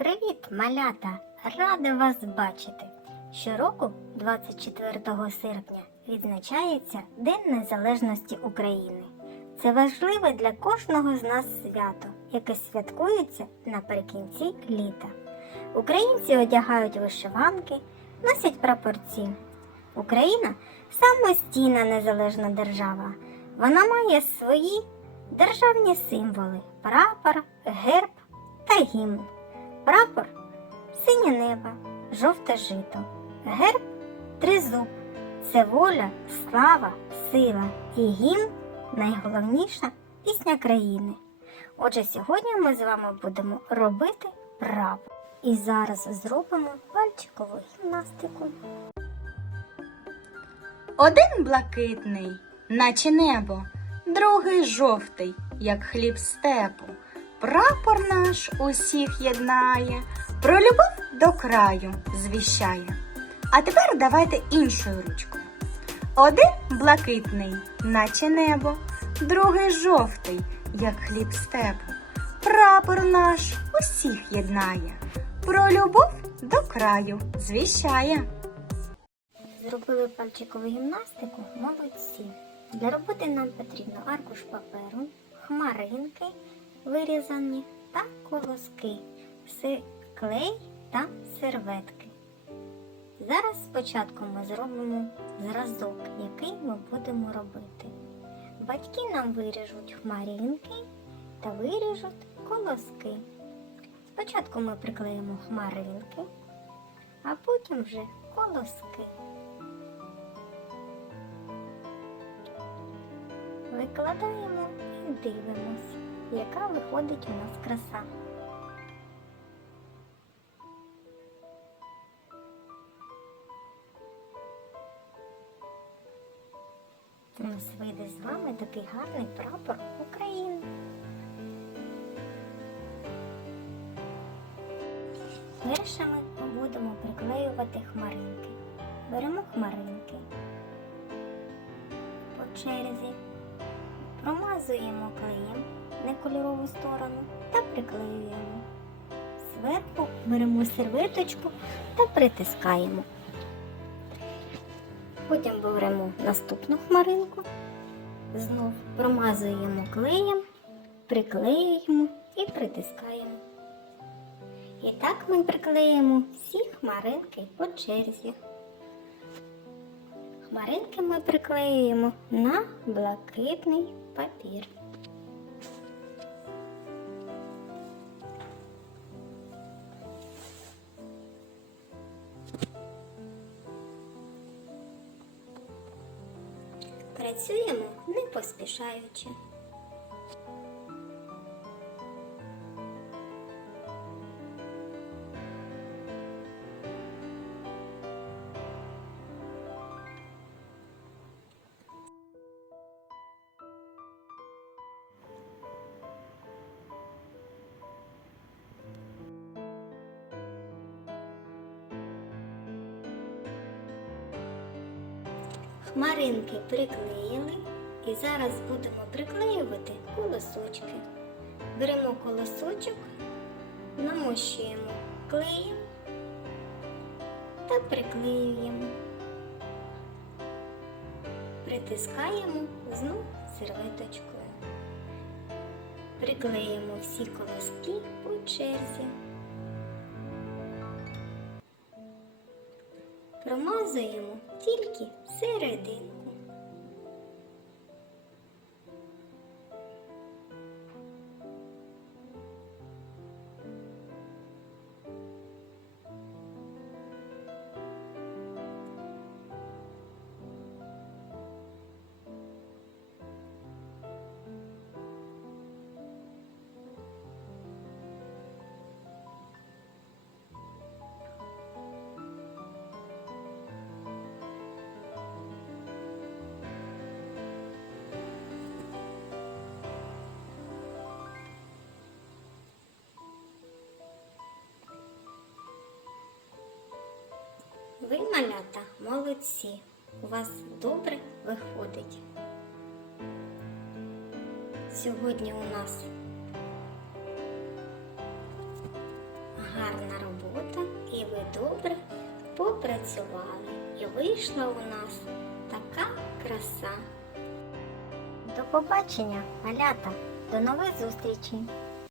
Привіт, малята! Рада вас бачити! Щороку, 24 серпня, відзначається День Незалежності України. Це важливе для кожного з нас свято, яке святкується наприкінці літа. Українці одягають вишиванки, носять прапорці. Україна самостійна незалежна держава. Вона має свої державні символи: прапор, герб та гімн. Прапор синє небо, жовте жито, герб тризуб. Це воля, слава, сила і гімн найголовніша пісня країни. Отже, сьогодні ми з вами будемо робити прапор. І зараз зробимо пальчикову гімнастику. Один блакитний, наче небо, другий жовтий, як хліб степу. Прапор наш усіх єднає, про любов до краю звіщає. А тепер давайте іншою ручкою. Один блакитний, наче небо, другий жовтий, як хліб степу. Прапор наш усіх єднає, про любов до краю звіщає. Зробили пальчикову гімнастику молодці. Для роботи нам потрібно аркуш паперу, хмаринки вирізані та колоски, клей та серветки. Зараз спочатку ми зробимо зразок, який ми будемо робити. Батьки нам виріжуть хмаринки та виріжуть колоски. Спочатку ми приклеїмо хмаринки, а потім вже колоски. Викладаємо і дивимось, яка виходить у нас краса. У нас вийде з вами такий гарний прапор України. Першими ми будемо приклеювати хмаринки. Беремо хмаринки по черзі, промазуємо клеєм некольорову сторону та приклеюємо. Зверху беремо серветочку та притискаємо. Потім беремо наступну хмаринку, знов промазуємо клеєм, приклеюємо і притискаємо. І так ми приклеїмо всі хмаринки по черзі. Хмаринки ми приклеюємо на блакитний папір. Працюємо не поспішаючи. Хмаринки приклеїли і зараз будемо приклеювати колосочки. Беремо колосочок, намощуємо клеєм та приклеюємо. Притискаємо знов серветочкою. Приклеїмо всі колоски по черзі. Промазуємо тільки серединку. Ви, малята, молодці. У вас добре виходить. Сьогодні у нас гарна робота і ви добре попрацювали і вийшла у нас така краса. До побачення, малята, до нових зустрічей!